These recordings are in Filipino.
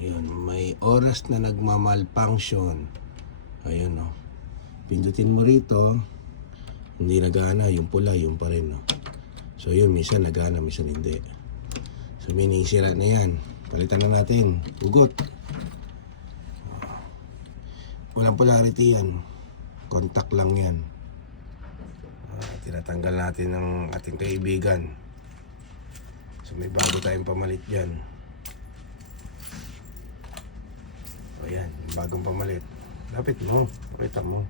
Ayun, may oras na nagmamalfunction. Ayun, no. Pindutin mo rito, hindi nagana, yung pula, yung pa rin, no. So yun, minsan nagana, minsan hindi. So minisira na yan. Palitan na natin. Ugot. Walang polarity yan. Contact lang yan. Tinatanggal natin ng ating kaibigan. So may bago tayong pamalit dyan. O yan, bagong pamalit. Lapit mo, pakita mo.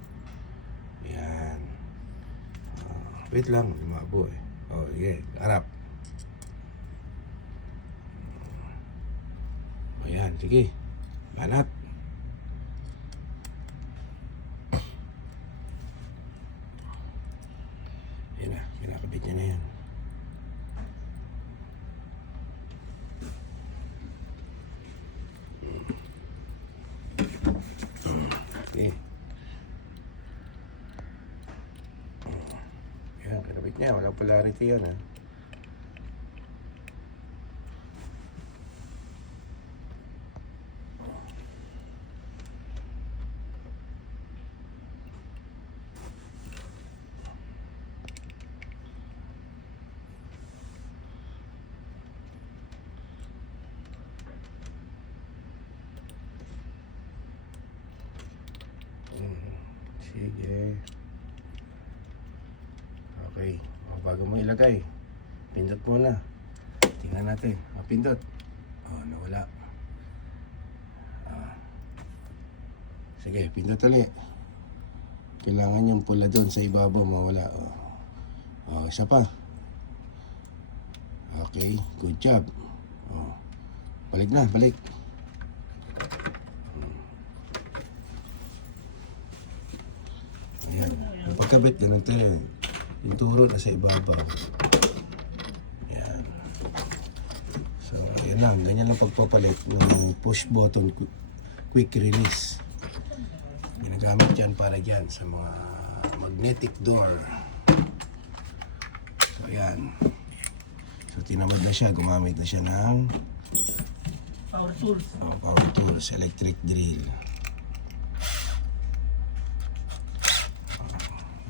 Yan. Wait lang, lumabo eh. O, sige, harap. O yan, sige. Banat. Yan na, kinakabit niya na yan. Okay. Yan, kinabit niya. Walang polarity yan, ha. Sige. Okay. O, bago mo ilagay, pindot muna. Tingnan natin. O, pindot. O, nawala. Sige, pindot ulit. Kailangan yung pula doon sa ibabaw, mawala. O, isa pa. Okay, good job. O, balik na, balik. Ayan. Yung pagkabit, ganun ito yan. Yung turo na sa ibabaw. Ayan. So, ayan lang. Ganyan lang pagpapalit ng push button quick release. Ginagamit yan para dyan sa mga magnetic door. So, ayan. So, tinamad na siya. Gumamit na siya ng Power tools. Power tools, electric drill.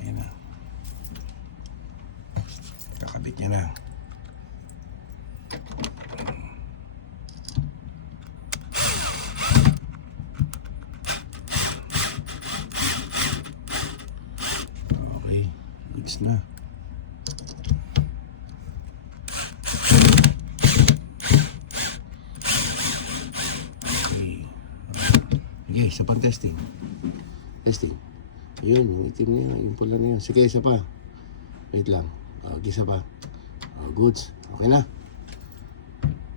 Ayan na. Kakabit niya na. Okay, goods na. Okay. Sige, isa pang testing. Testing. Yun, yung itim niya, yung pula na yun. Sige, isa pa. Wait lang. Isa pa. Goods. Okay na.